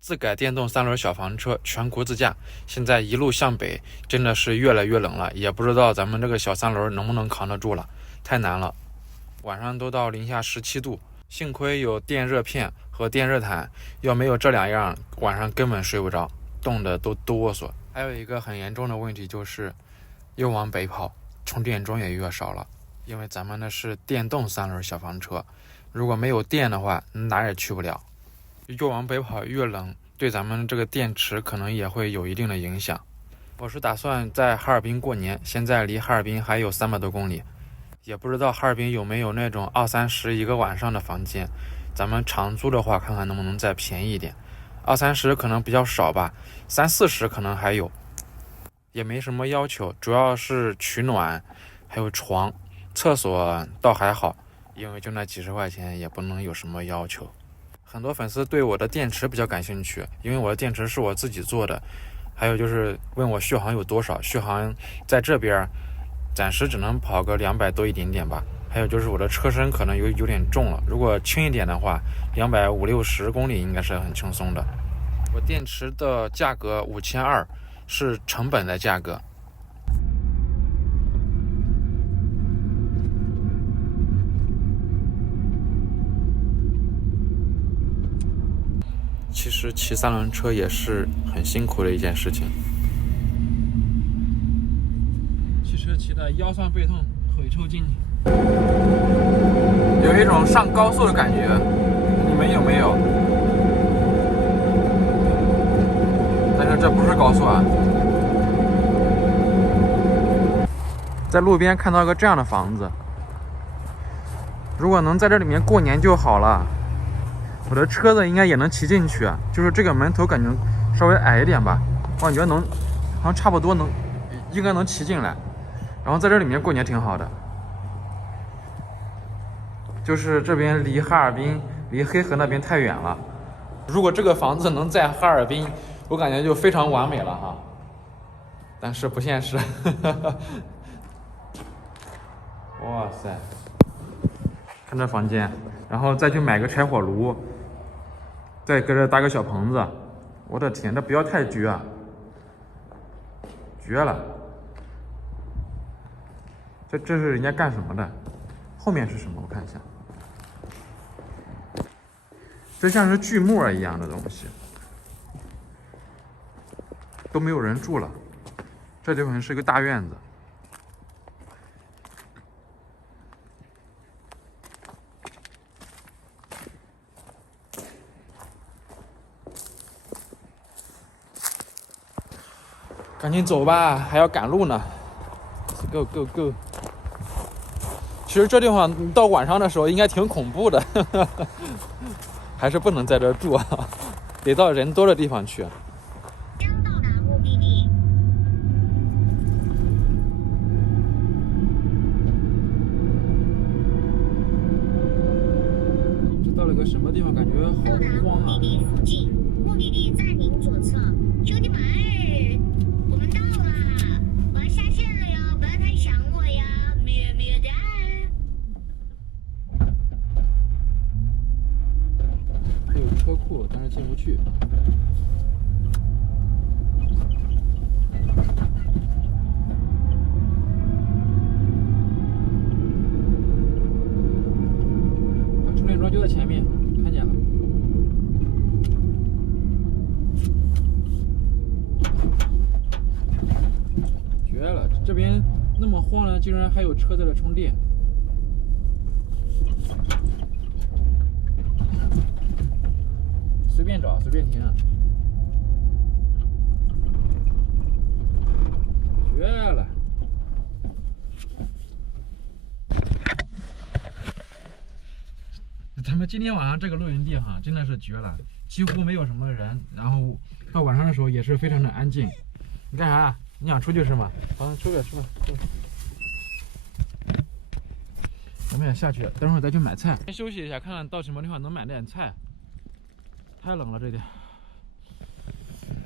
自改电动3轮小房车全国自驾，现在一路向北，真的是越来越冷了，也不知道咱们这个小3轮能不能扛得住了，太难了。晚上都到零下17度，幸亏有电热片和电热毯，要没有这两样，晚上根本睡不着，冻得都哆嗦。还有一个很严重的问题就是，越往北跑，充电桩也越少了，因为咱们的是电动3轮小房车，如果没有电的话，哪也去不了。越往北跑越冷，对咱们这个电池可能也会有一定的影响。我是打算在哈尔滨过年，现在离哈尔滨还有300多公里，也不知道哈尔滨有没有那种20-30一个晚上的房间，咱们长租的话看看能不能再便宜一点。20-30可能比较少吧，30-40可能还有，也没什么要求，主要是取暖还有床，厕所倒还好，因为就那几十块钱也不能有什么要求。很多粉丝对我的电池比较感兴趣，因为我的电池是我自己做的，还有就是问我续航有多少，续航在这边暂时只能跑个200多一点点吧。还有就是我的车身可能有点重了，如果轻一点的话，250-60公里应该是很轻松的。我电池的价格5200是成本的价格。其实骑3轮车也是很辛苦的一件事情。骑车骑的腰酸背痛，腿抽筋，有一种上高速的感觉，你们有没有？但是这不是高速啊。在路边看到个这样的房子，如果能在这里面过年就好了。我的车子应该也能骑进去，就是这个门头感觉稍微矮一点吧，我感觉能，好像差不多应该能骑进来，然后在这里面过年挺好的。就是这边离哈尔滨、离黑河那边太远了，如果这个房子能在哈尔滨，我感觉就非常完美了哈，但是不现实。哇塞，看这房间，然后再去买个柴火炉。再搁这搭个小棚子，我的天，这不要太绝啊，绝了！这是人家干什么的？后面是什么？我看一下，这像是锯末一样的东西，都没有人住了。这地方是一个大院子。赶紧走吧，还要赶路呢。Go go go！ 其实这地方到晚上的时候应该挺恐怖的，还是不能在这住啊，得到人多的地方去。将到达目的地。这到了个什么地方？感觉好荒啊！目的地附近，目的地在您左侧，兄弟们。车库，但是进不去。充电桩就在前面，看见了。绝了！这边那么荒凉，竟然还有车在这充电。随便找，随便停。绝了！咱们今天晚上这个露营地哈，真的是绝了，几乎没有什么人，然后到晚上的时候也是非常的安静。你干啥？你想出去是吗？好，出去吃吧。咱们也下去，等会儿再去买菜。先休息一下，看看到什么地方能买点菜。太冷了这点，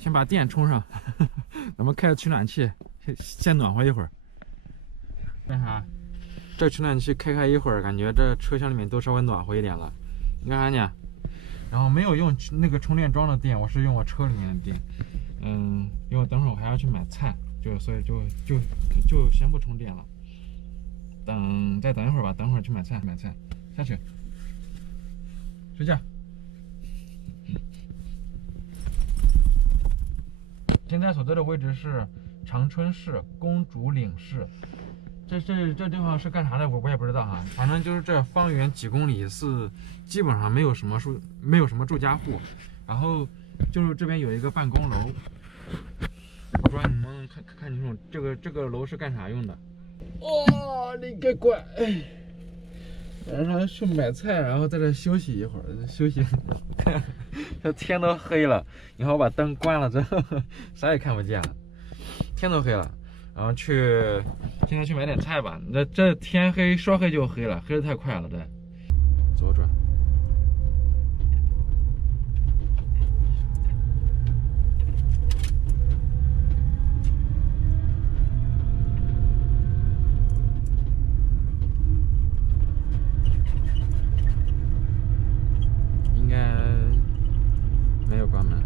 先把电充上，咱们开着取暖器，先暖和一会儿。干啥？这取暖器开一会儿，感觉这车厢里面都稍微暖和一点了。你干啥呢？然后没有用那个充电桩的电，我是用我车里面的电。因为等会儿我还要去买菜，所以就先不充电了。再等一会儿吧，等会儿去买菜，下去睡觉。现在所在的位置是长春市公主岭市。这地方是干啥的？我也不知道哈。反正就是这方圆几公里是基本上没有什么住家户，然后就是这边有一个办公楼。我不知道你们看清楚这个楼是干啥用的？哦，你个乖！晚上去买菜，然后在这休息一会儿，休息。这天都黑了，然后把灯关了之后，啥也看不见了，天都黑了。然后现在去买点菜吧。这天黑说黑就黑了，黑得太快了。对，左转。应该没有关门。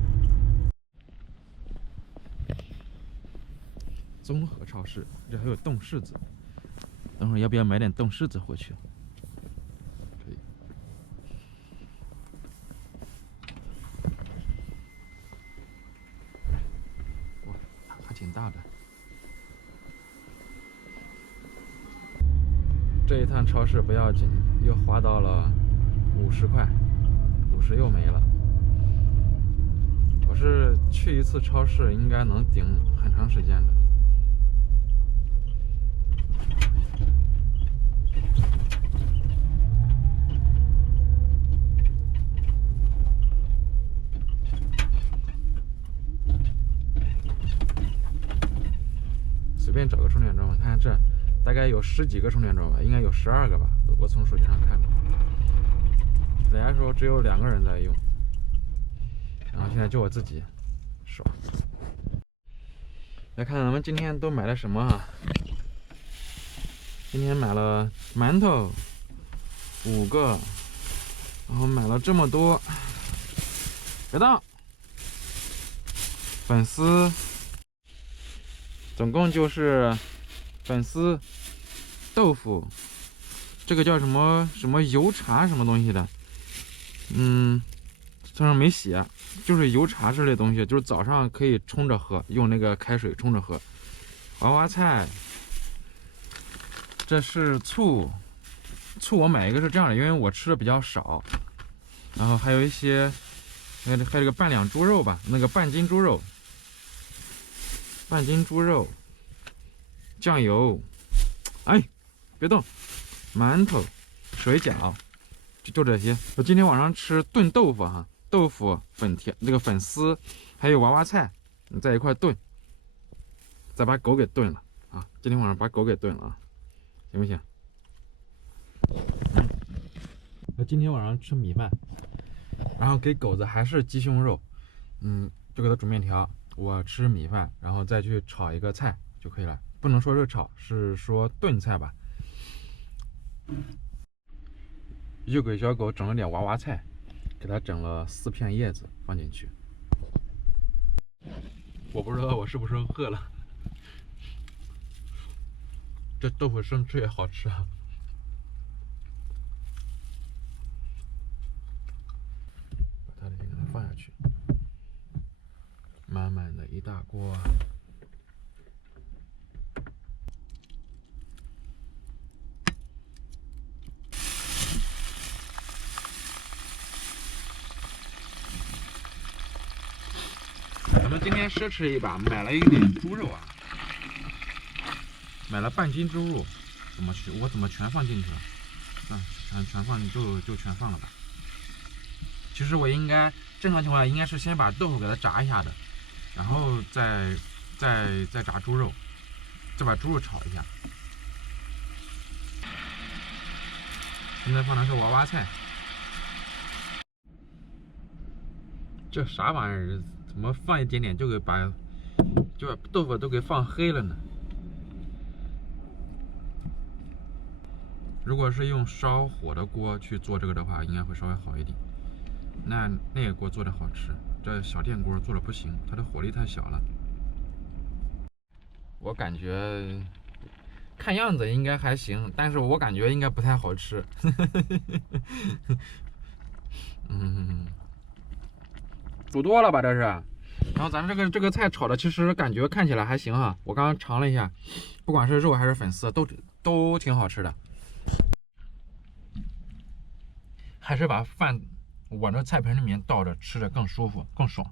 综合超市，这还有冻柿子。等会儿要不要买点冻柿子回去？可以。哇，还挺大的。这一趟超市不要紧，又花到了50块，50又没了。我是去一次超市应该能顶很长时间的。随便找个充电桩，我看这大概有10几个充电桩吧，应该有12个吧，我从手机上看的。人家说只有2个人在用，然后现在就我自己，爽。来看咱们今天都买了什么啊？今天买了馒头5个，然后买了这么多，别动，粉丝。总共就是粉丝、豆腐，这个叫什么油茶什么东西的，这上没写，就是油茶之类东西，就是早上可以冲着喝，用那个开水冲着喝。娃娃菜，这是醋我买一个是这样的，因为我吃的比较少，然后还有一些，还有这个半两猪肉吧，那个半斤猪肉，酱油，哎，别动，馒头，水饺，就这些。我今天晚上吃炖豆腐哈，豆腐粉条，这个粉丝，还有娃娃菜，在一块炖，再把狗给炖了啊！今天晚上把狗给炖了啊，行不行？我今天晚上吃米饭，然后给狗子还是鸡胸肉，就给它煮面条。我吃米饭，然后再去炒一个菜就可以了，不能说是炒，是说炖菜吧。又给小狗整了点娃娃菜，给它整了4片叶子放进去。我不知道我是不是饿了，这豆腐生吃也好吃啊。把它的这个放下去。满满的一大锅，咱们今天奢侈一把，买了一点猪肉啊，买了半斤猪肉，我怎么全放进去了？全放就全放了吧。其实我应该正常情况下应该是先把豆腐给它炸一下的。然后再炸猪肉，再把猪肉炒一下。现在放的是娃娃菜，这啥玩意儿？怎么放一点点就把豆腐都给放黑了呢？如果是用烧火的锅去做这个的话，应该会稍微好一点。那个锅做的好吃，这小电锅做的不行，它的火力太小了。我感觉看样子应该还行，但是我感觉应该不太好吃。煮多了吧这是？然后咱这个菜炒的其实感觉看起来还行哈，我刚刚尝了一下，不管是肉还是粉丝都挺好吃的。还是把饭往这菜盆里面倒着吃着更舒服更爽。